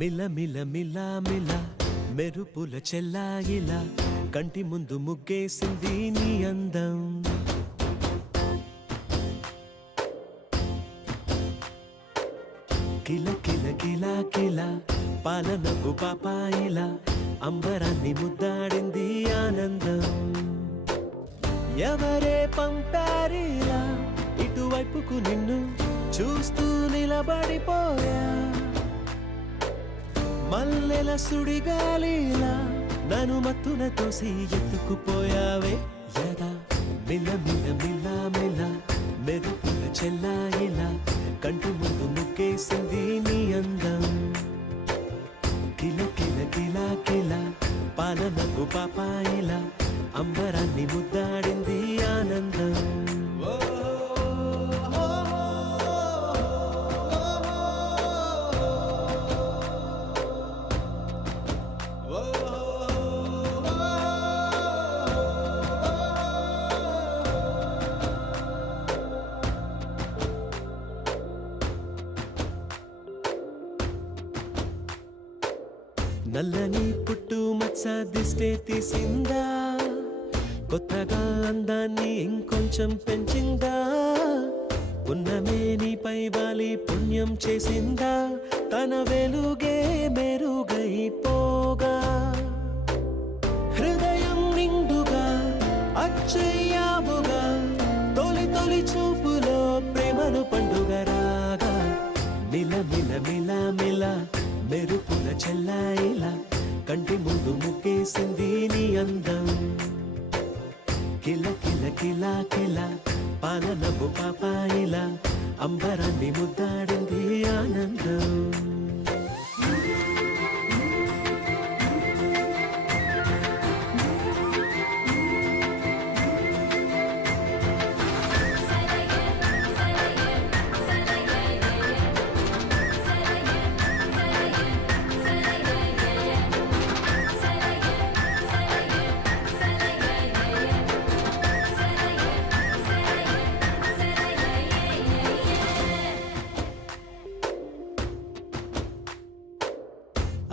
మిల మిల మిల మిల మెరుపుల చెల్లాయిలా కంటి ముందు ముగ్గేసింది నీ అందం. కిల కిల కిల కిల పాలనకు పాపాయిలా అంబరాన్ని ముద్దాడింది ఆనందం. ఎవరే పంపారిలా ఇటువైపుకు నిన్ను చూస్తూ నిలబడిపోయా. మల్లెల సుడిగాలిలా నన్ను మత్తున తోసి ఎత్తుకుపోయావే యదా. మిల మిల మిల మిల మెరుపుల చెల్లాయిలా కంటి ముందు ముగ్గేసింది నీ అందం. కిల కిల కిల కిల పాలనకు పాపాయిలా అంబరాన్ని ముద్దాడింది ఆనందం. నల్లని పుట్టు మచ్చ దిష్టే తీసిందా, కొత్తగా అందాన్ని ఇంకొంచెం పెంచిందా. పున్నమే నీపై వాలి పుణ్యం చేసిందా, తన వెలుగే మెరుగైపోగా. హృదయం నిండుగా అచ్చయ్యావుగా, తొలి తొలి చూపులో ప్రేమను పండుగ రాగా. మిల మిల మిల మిల మెరుపుల చెల్లాయిలా కంటి ముందు ముగ్గేసింది నీ అందం. కిల కిల కిల కిల పాలనపు పాపాయిలా అంబరాన్ని ముద్దాడింది ఆనందం.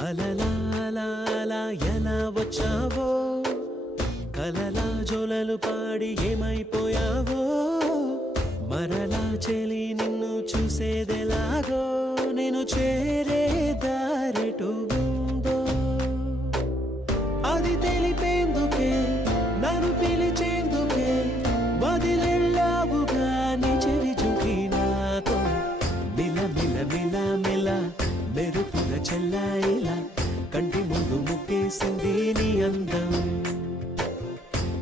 అలలా అలా అలా ఎలా వచ్చావో, కలలా జోలలు పాడి ఏమైపోయావో. మరలా చెలి నిన్ను చూసేదెలాగో, నేను చేరే దారెటు ఉందో అది తెలిపేందుకే నన్ను పిలిచేందుకే వదిలెళ్ళావుగా నీ చెవి జుకి నాతో. మిల మిల మిల మిల మెరుపుల చెల్లాయిలా కంటి ముందు ముగ్గేసింది నీ అందం.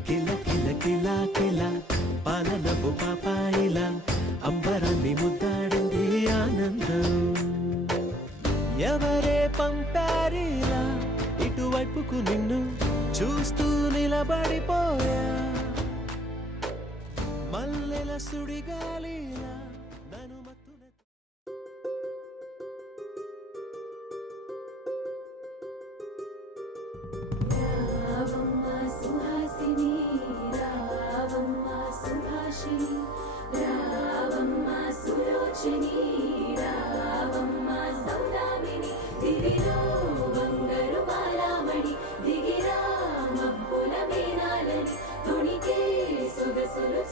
కిల కిల కిల కిల పాలనపు పాపాయిలా అంబరాన్ని ముద్దాడింది ఆనందం. ఎవరే పంపారిలా ఇటువైపుకు నిన్ను చూస్తూ నిలబడిపోయా. మల్లెల సుడిగాలిలా నన్ను మత్తున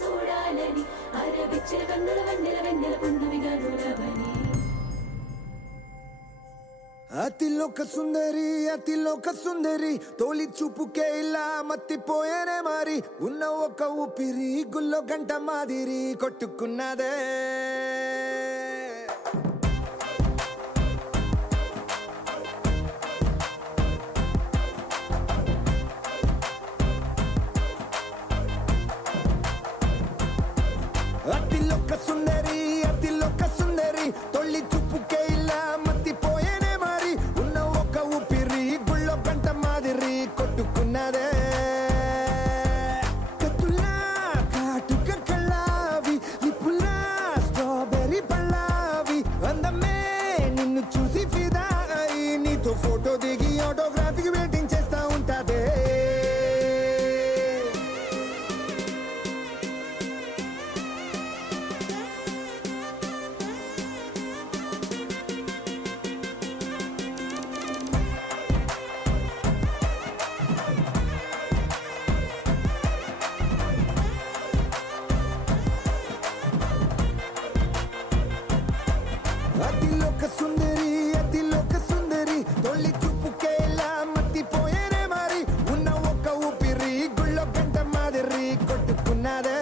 చూడాలని అరవిచ్చిన కన్నుల వెన్నెల వెన్నెల పున్నమిగా నులవని. అతిలోక సుందరి అతిలోక సుందరి తోలి చూపుకే ఇలా మత్తిపోయేనే మరి. ఉన్న ఒక ఊపిరి గుల్లో గంట మాదిరి కొట్టుకున్నదే. అతిలోక సుందరి అతిలోక సుందరి తొలి చూపుకే ఇలా మత్తిపోయేనే మరి. ఉన్న ఒక ఊపిరి గుళ్ళో గంట మాదిరి కొట్టుకున్నదే. కత్తులా కాటుక కళ్ళావి నిప్పులా స్ట్రాబెర్రీ పళ్ళావి అందమే నిన్ను చూసి ఫిదా అయి నీతో ఫోటో దిగి ఆటోగ్రాఫీకి వెయిటింగ్ చేస్తా ఉంటాదే. అతిలోక సుందరి అతిలోక సుందరి తొలి చూపుకేలా మత్తిపోయేనే మరి ఉన్న ఒక్క ఊపిరి గుళ్ళో గంట మాదిరి కొట్టుకున్నదే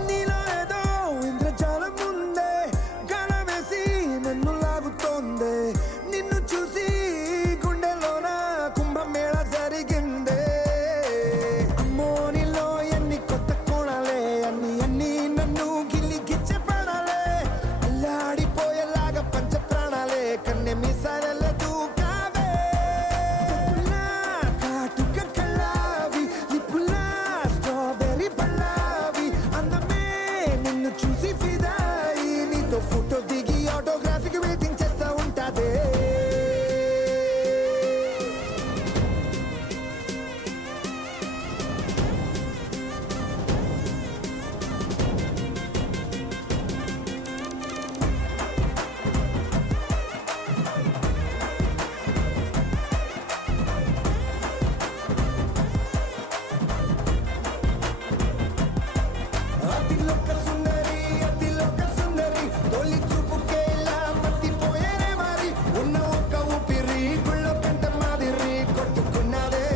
నీలో ఏదో ఇంద్రజాలం ఉందే గణవేసి నన్ను లాగుతోందే నిన్ను చూసి గుండెలోన కుంభమేళ జరిగిందే అమ్మో నీలో ఎన్ని కొత్త కోణాలే అన్ని అన్ని నన్ను గిల్లి గిచ్చే ప్రాణాలే అల్లాడిపోయేలాగా పంచ ప్రాణాలే కన్నె మీసాల దూకావే కాటుక కళ్ళావి లిప్పులా స్ట్రాబెర్రీ పళ్ళావి అందమే నిన్ను చూసి ఫిదాయి నీతో ఫోటో దిగి ఆటోగ్రాఫీకి వెయిటింగ్ చేస్తా ఉంటాదే అతిలోక సుందరి తొలి చూపుకేలా మత్తిపోయేనే మరి ఉన్న ఒక్క ఊపిరి గుళ్ళో కంట మాదిరి కొట్టుకున్నదే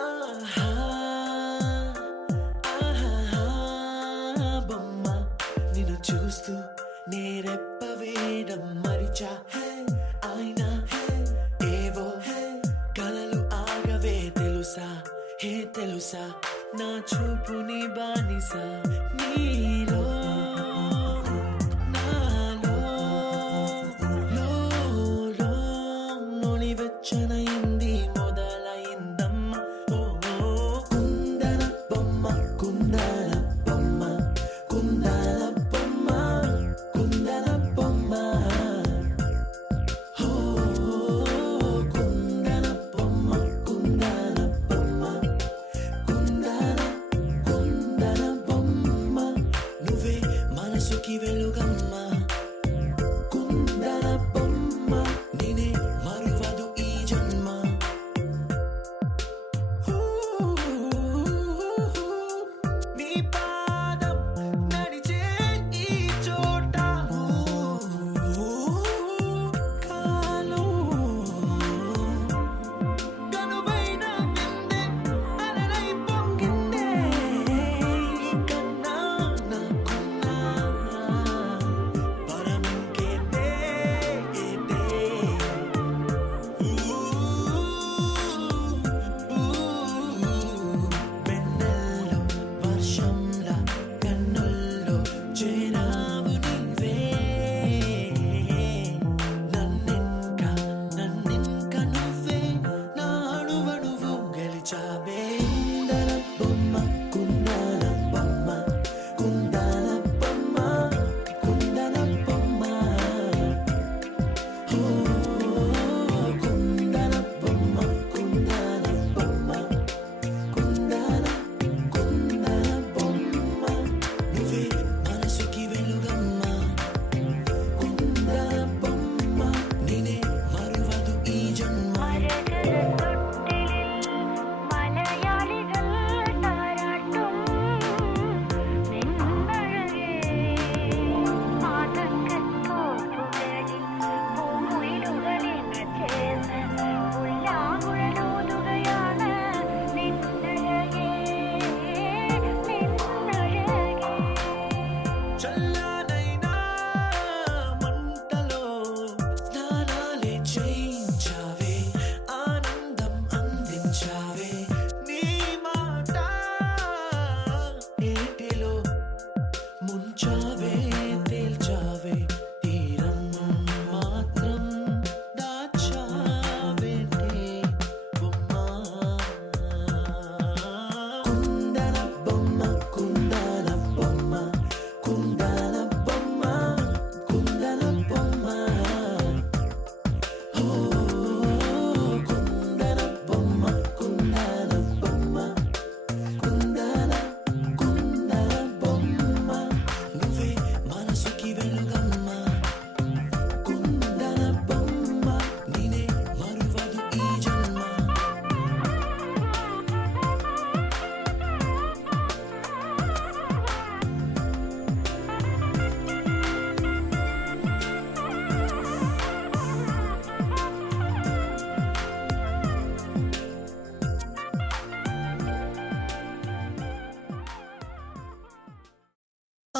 ఆహా, ఆహాహా, బొమ్మ నిన్ను చూస్తూ నేరెప్ప వేయడం మరిచా అయినా ఏవో కలలు ఆగవే తెలుసా హే తెలుసా నా చూపు నీ బానిస నీలో నాలో లో నొలి వెచ్చనైంది మొదలైందమ్మ ఓ కుందన బొమ్మ కుందన బొమ్మ కుందన బొమ్మ కుందన బొమ్మ ఓ కుందన బొమ్మ కుందన బొమ్మ కుందన కుందన బొమ్మ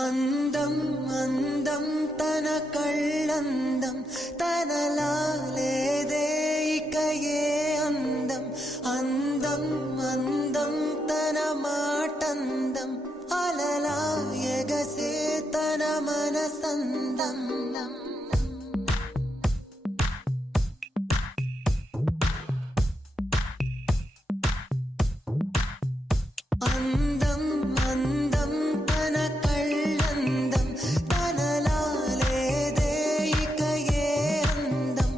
అందం అందం తన కళ్ళందం తనలా లేదే ఇక ఏ అందం అందం అందం తన మాటందం అలలా ఎగసే తన మనసందం అందం అందం తన కళ్ళందం తనలా లేదే ఇక ఏ అందం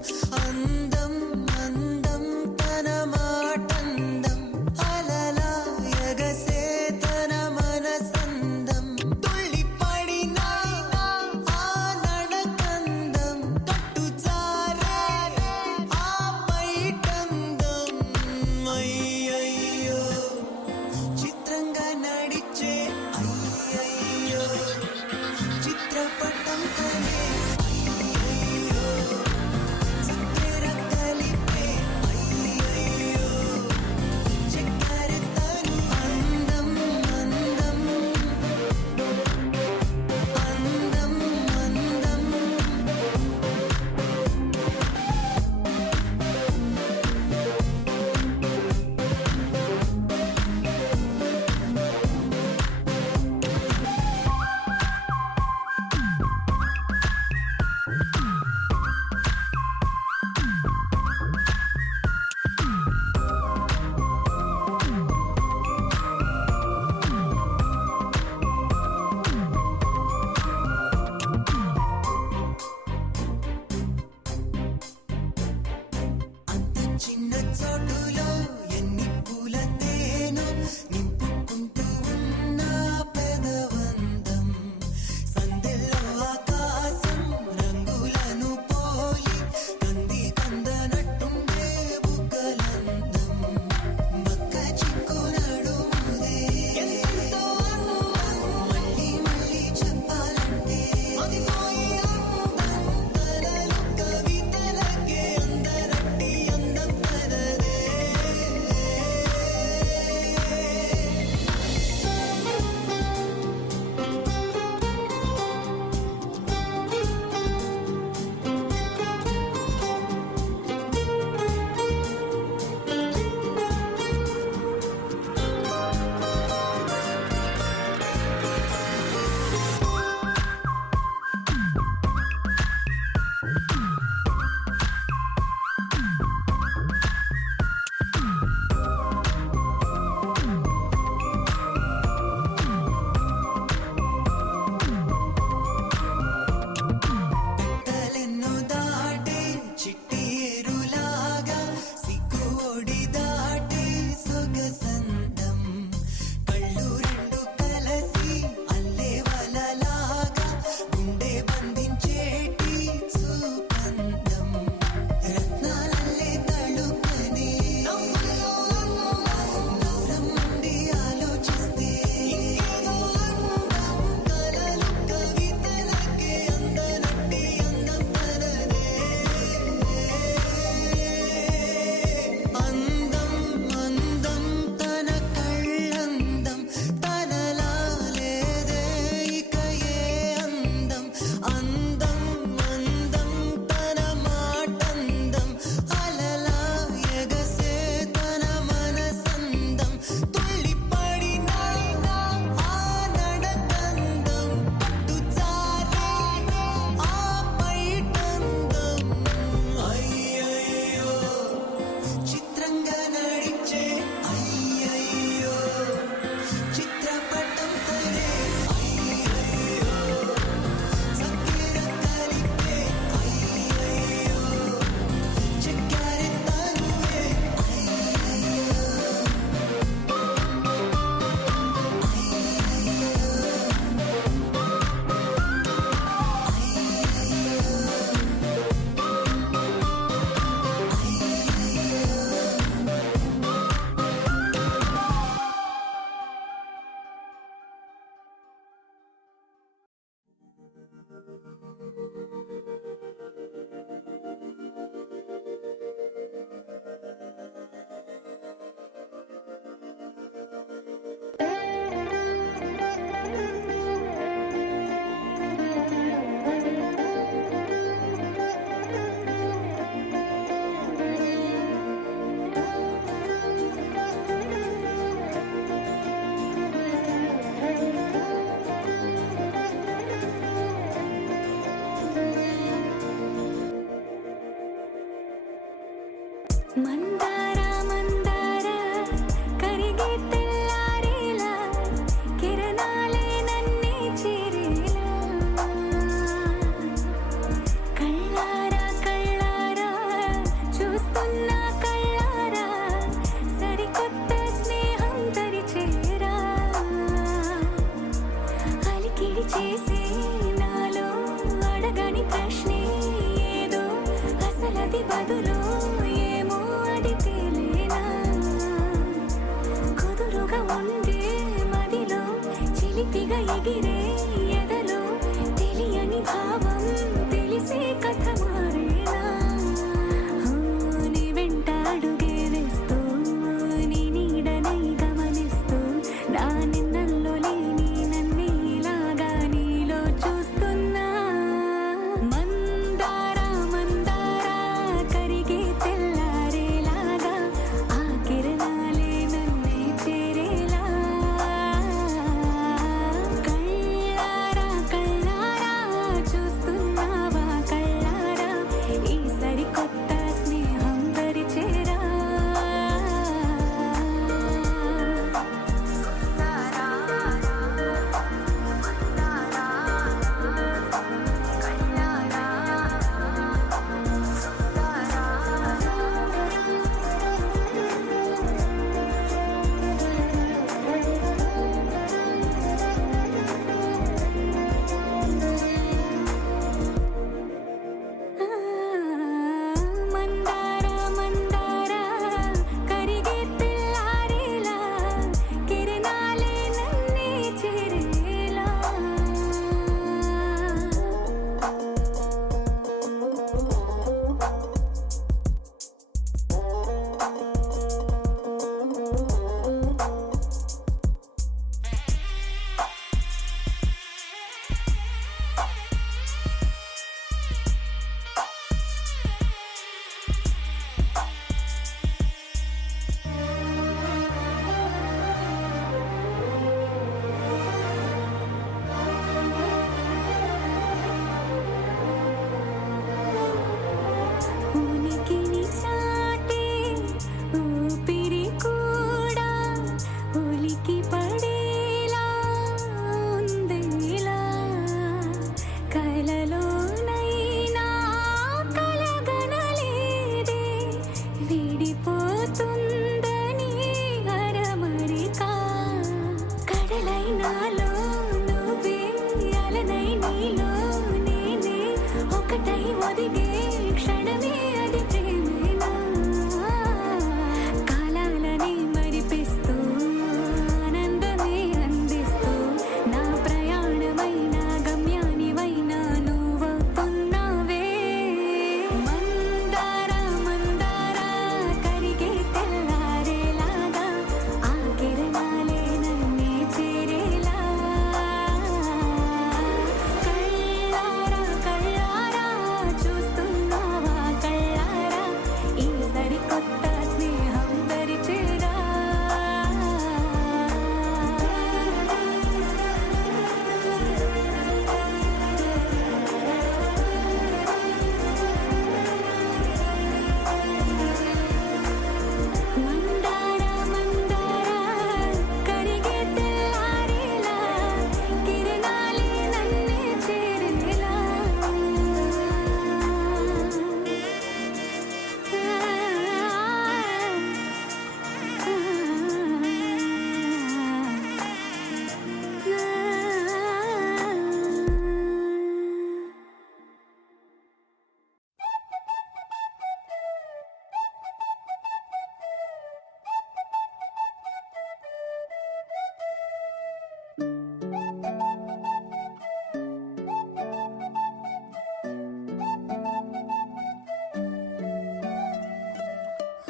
మందార మందార కరిగే తెల్లారేలా కిరణాలే నన్నే చేరేలా కళ్ళారా కళ్ళారా చూస్తున్నా కళ్ళారా సరికొత్త స్నేహం తరిచేరా అలికిడి చేసే నాలో అడగని ప్రశ్నే ఏదో అసలది బదులు ఏమో అది తేలేనా కుదురుగా ఉండే మదిలో చిలిపిగా ఎగిరే ఎదలో తెలియని భావం తెలిసే కథ మారేనా నీ వెంట అడుగే వేస్తూ నీ నీడనై గమనిస్తూ నా నిన్నల్లో లేని నన్నే ఇలాగా నీలో చూస్తున్నా మందార మందార కరిగే తెల్లారేలాగా ఆ కిరణాలే నన్నే చేరేలా కళ్ళారా కళ్ళారా చూస్తున్నావా కళ్ళారా ఈ సరికొత్త స్నేహం దరిచేరా మందార మందార కరిగే తెల్లారేలా కిరణాలే నన్నే చేరేలా ఉనికిని చాటే ఊపిరి కూడా ఉలికి పడేలా ఉందేలా కలలోనైనా కలగనలేదే విడిపోతుందని అరమరిక కడలైనాలో నువ్వే అలనై నీలో నేనే ఒకటై ఒదిగే క్షణమే అది ప్రేమేనా కాలాలని మరిపిస్తూ ఆనందమే అందిస్తూ నా ప్రయాణమైన గమ్యానివైనా నువ్వవుతున్నావే మందార మందార కరిగే తెల్లారేలాగా ఆ కిరణాలే నన్నే చేరేలా కళ్ళారా కళ్ళారా చూస్తున్నావా కళ్ళారా ఈ సరికొత్త స్నేహం దరిచేరా మందార మందార కరిగే తెల్లారేలా కిరణాలే నన్నే చేరేలా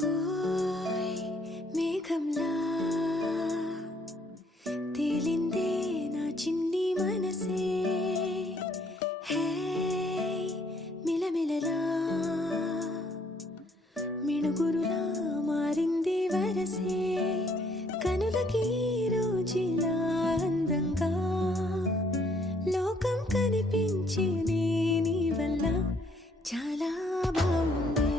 ఓయ్ మేఘంలా తేలిందే నా చిన్ని మనసే హే మిలమిలలా మిణుగురులా మారింది వరసే కనులకి రోజులా అందంగా లోకం కనిపించే నీ వల్ల చాలా బాగుంది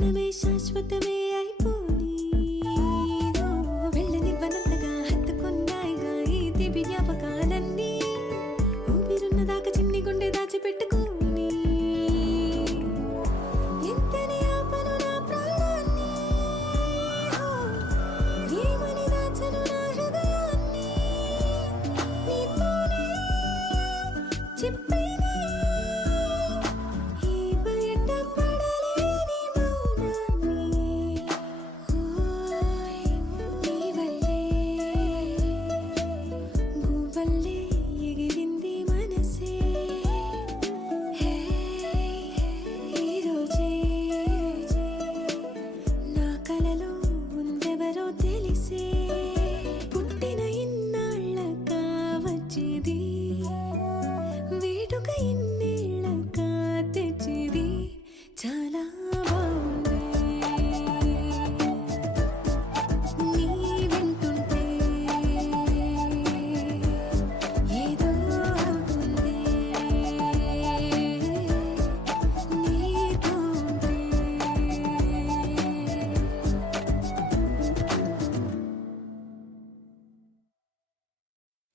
క్షణమే శాశ్వతమే అయిపోని వెళ్ళనివ్వనంతగా హత్తుకున్నాయిగా ఈ దివ్య జ్ఞాపకాలన్నీ ఊపిరున్నదాకా చిన్ని గుండె దాచిపెట్టుకోని ఎంతని ఆపను నా ప్రాణాన్ని ఏమని దాచను నా హృదయాన్ని నీతోనే చెప్పేనే ఈ బయట పడలేని మౌనాన్ని నీ వల్లే గువ్వల్లే ఎగిరింది మనసే ఈరోజే నా కలలో ఉందెవరో తెలిసే పుట్టిన ఇన్నాళ్ళక వచ్చేది వేడుక ఇన్నేళ్ళక తెచ్చేది చాలా బాగుంది నీ వింటుంటే ఏదో అవుతుంది నీతో ఉంటే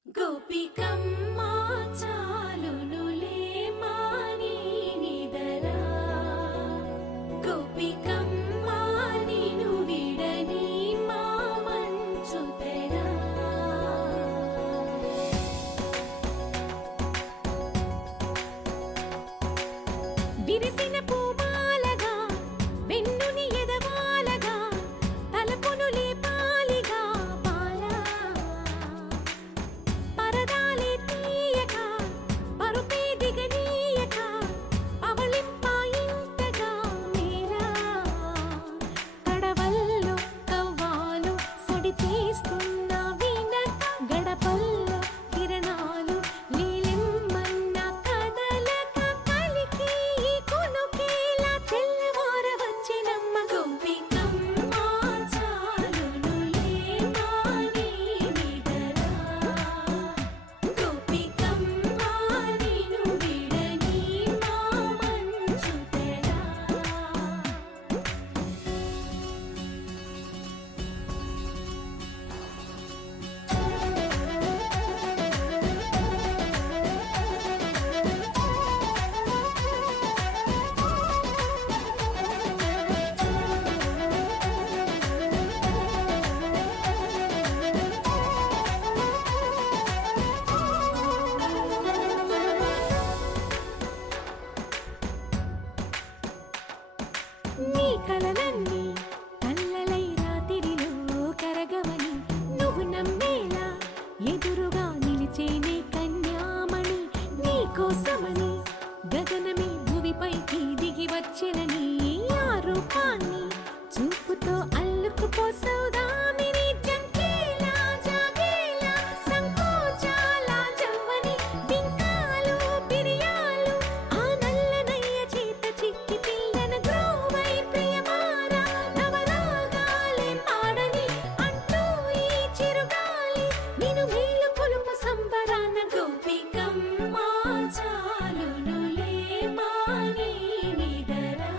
గోపికమ్మ చాలునులే మాని నిదరా గోపికమ్మ నిను విడని మా మంచు తెరా విరిసిన పూమాలగా వెన్నుని ఎదవాలగా తలపును లేపాలిగా పాలా పరదాలే తీయక పరుపే దిగనీయక పవళింపాయింతగా మేరా కడవల్లో కవ్వాలు సడి తీస్తున్న వీణక గడపల్లో కిరణాలు నీలిమ్మన్న కదలక కలికి కొనుకేలా తెల్లవార వచ్చినమ్మ గోపికమ్మ చాలునులే మాని నిదరా గోపికమ్మ నిను విడని మా మంచు తెరా నీ కలలన్నీ కల్లలై రాత్రిలో కరగవని నువ్వు నమ్మేలా ఎదురుగా నిలిచేనే కన్యామణి నీ కోసమని గగనమే భూమిపైకి దిగి వచ్చినని ఆ రూపాన్ని చూపుతో అల్లుకుపోసౌదామిని జంకేలా జాగేలా సంకోచాల జవ్వని బింకాలు బిరియాలు ఆ నల్లనయ్య చేత చిక్కి పిల్లన గ్రోవై ప్రియమారా నవరాగాలే పాడని అంటూ ఈ చిరుగాలి నిన్ను మేలు కొలుపు సంబరాన గోపికమ్మ చాలునులే మాని నిదరా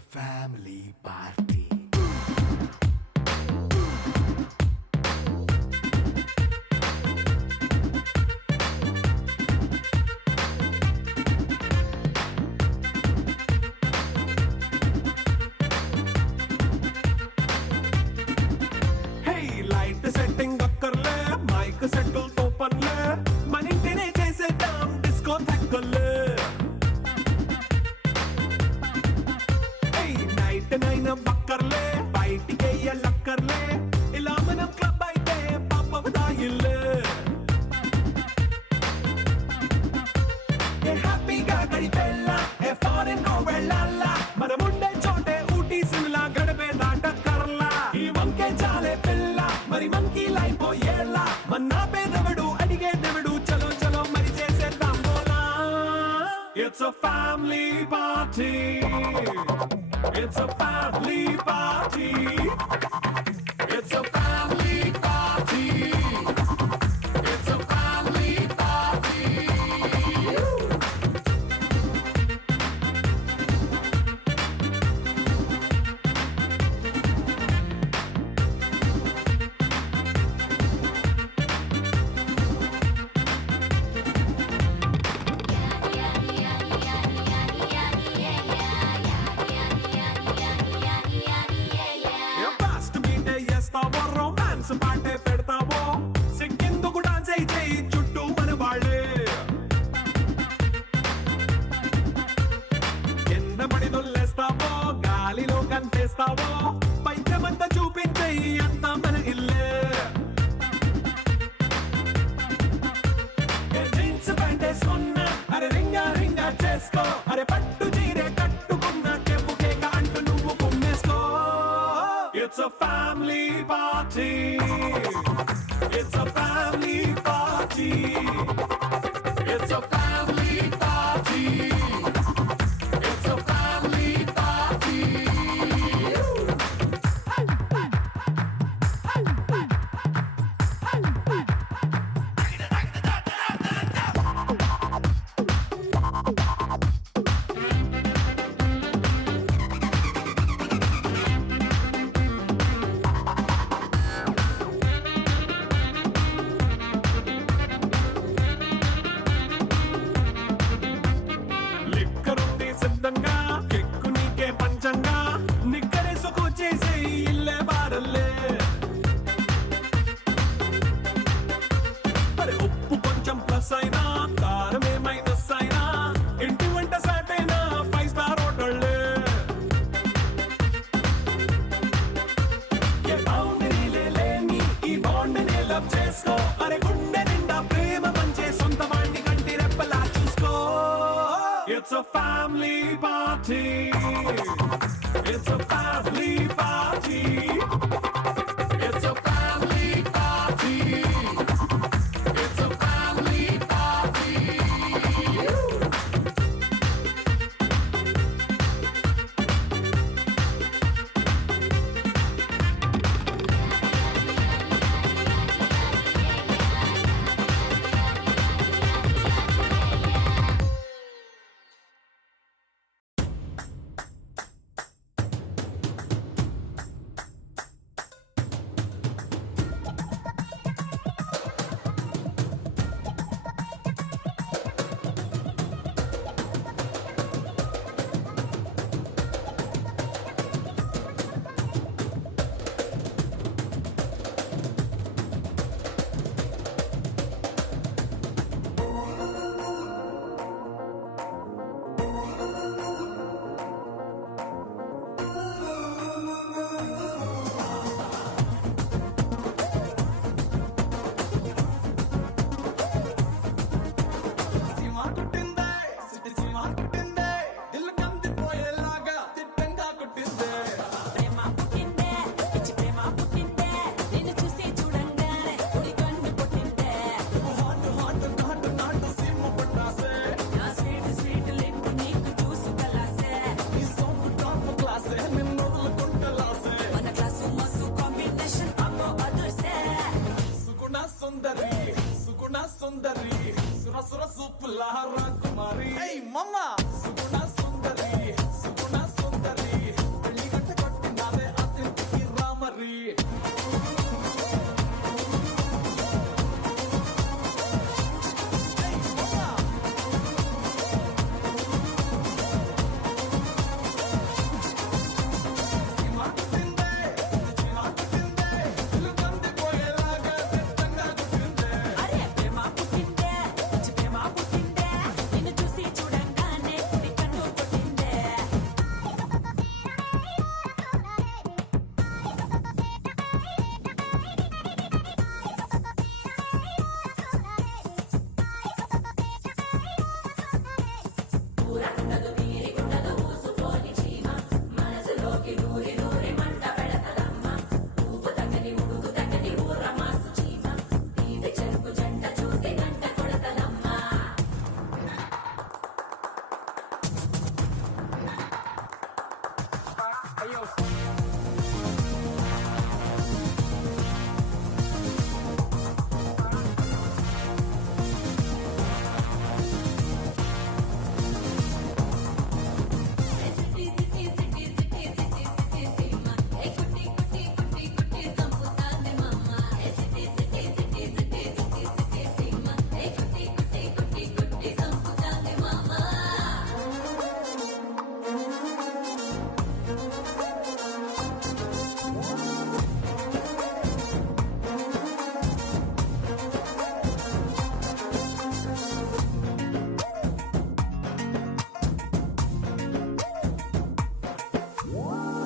a family party. Hey, light setting అక్కర్లే మైక్ సెట్టుల్ తో పనిలే మన ఇంటినే చేసేద్దాం డిస్కో థక్కర్లే Hey, నైట్ నైన్ బక్కర్లే బయటికి ఎల్లక్కర్లే ఇలా మనం క్లబ్ అయితే పాప దాయిల్లే ఏ హ్యాపీగా గడిపెల్లా ఏ ఫారెన్ కో వెళ్ళాలా మనం ఉండే చోటే ఊటీ సిమ్లా గడిపే దాటక్కర్లా ఈ వంకే చాలే పిల్ల మరి మంకీ లైఫ్ ఏళ్ళ మన్నా పేదవడు అడిగే దేవుడు చలో చలో మరి చేసేద్దాం బోలా It's a family party It's a family party It's a family party It's a family party fast మీటే చేస్తావో రొమాన్స్ పాటే పెడతావో సిక్కిందుకు డాన్స్ అయి చేయి చుట్టూ మన వాళ్ళే కింద పడి దొల్లేస్తావో గాలిలో కంటేస్తావో పైకమంతా చూపించేయి అంతా మన ఇల్లే జీన్స్ ప్యాంట్ వేసుకున్నా అరే రింగా రింగా చేసుకో అరే పట్టు చీరే కట్టుకున్న కెప్పు కేక అంటూ నువ్వు కుమ్మేసుకో It's a family party It's a family party It's a family party It's a family party లిక్కరుంది సిద్ధంగా కెక్కు నీకే పంచంగా నిక్కరేసుకు చేసే ఇల్లే బారల్లే అరే ఉప్పు కొంచెం ప్లస్ అయినా కారమే మైనస్ అయినా ఇంటి వంట సాట్ అయినా 5 స్టార్ హోటళ్ళే ఏ బౌండరీలే లేని ఈ బాండ్ని లవ్ చేసుకో అరే గుండె నిండా ప్రేమ పంచే సొంత వాణ్ణి కంటి రెప్పలా చూసుకో It's a family party It's a family party It's a family party It's a family party సుందరి సుర సూపుల రాకుమారి మమ్మ సుగుణ సుందరి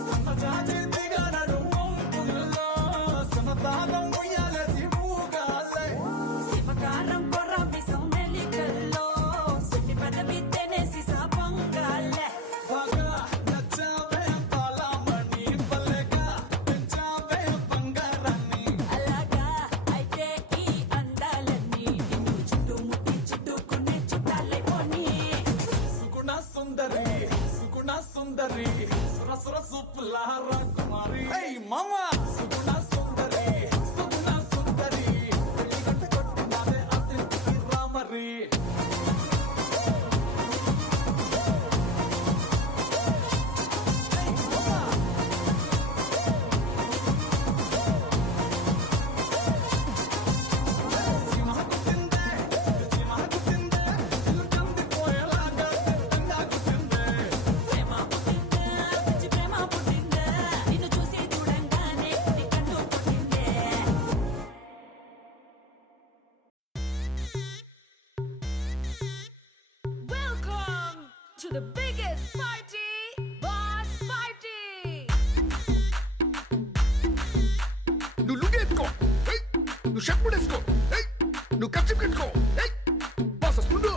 సన్నజాజి దిగనడు వంపుల్లో సన్నదానం ఉయ్యాలేసి ఊగాలే. శివకారం కొర్ర మిసం మెలికల్లో సున్ని పదవి తెనేసి సాపంగాలే బాగా నచ్చావే బాలమణి, భలేగా పెంచావే బంగారాన్ని. అలాగా అయితే ఈ అందాలన్నీ నిన్ను చుట్టుముట్టి చుట్టుకునే చుట్టాలే పోనీ సుగుణ సుందరి సుగుణ సుందరి సుర సుప్పుల రాకుమారి. ఏయ్ మామా సుగుణ సుందరి సుగుణ సుందరి పెళ్లి కొట్టినాదే అతిథికి రామరి. సింహకు తిందే సింహకు తిందే ఇల్లు కందిపోయేలాగా తింటంగా కుట్టిందే. ప్రేమ పుట్టిందా పిచ్చి ప్రేమ పుట్టిందా నిన్ను చూసి చూడంగానే నీ కన్ను పుట్టిందే Welcome to the biggest party, Boss Party. నువ్వు లుంగేసుకో, నువ్వు షర్ట్ వేసుకో, నువ్వు కచ్చి పెట్టుకో, బాస్ వస్తుండు,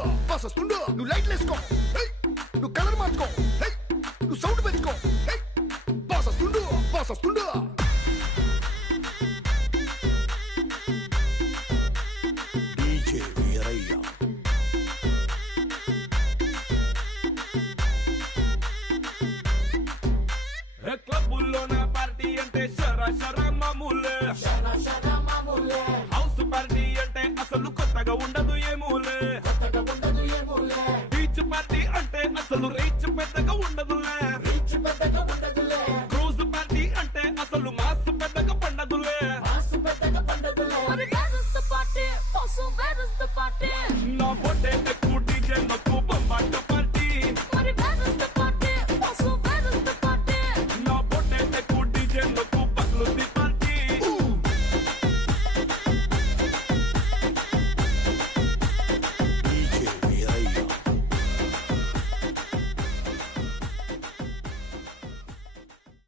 నువ్వు లైట్లు వేసుకో, నువ్వు కలర్ మార్చుకో, నువ్వు సౌండ్ పెంచుకో, బాస్ వస్తుండు. డీజే వీరయ్య. క్లబ్బుల్లోన పార్టీ అంటే శర మామూలే. హౌస్ పార్టీ అంటే అసలు కొత్తగా ఉండదు ఏమూలే. బీచ్ పార్టీ అంటే అసలు రీచ్ పెద్దగా ఉండదులే. క్రూజ్ పార్టీ అంటే అసలు మాస్ పెద్దగా పండదులే. But that is the party, also where is the party? నా పొట్టే ఎక్కువ డీజే నక్కు బొమ్మాట party. But that is the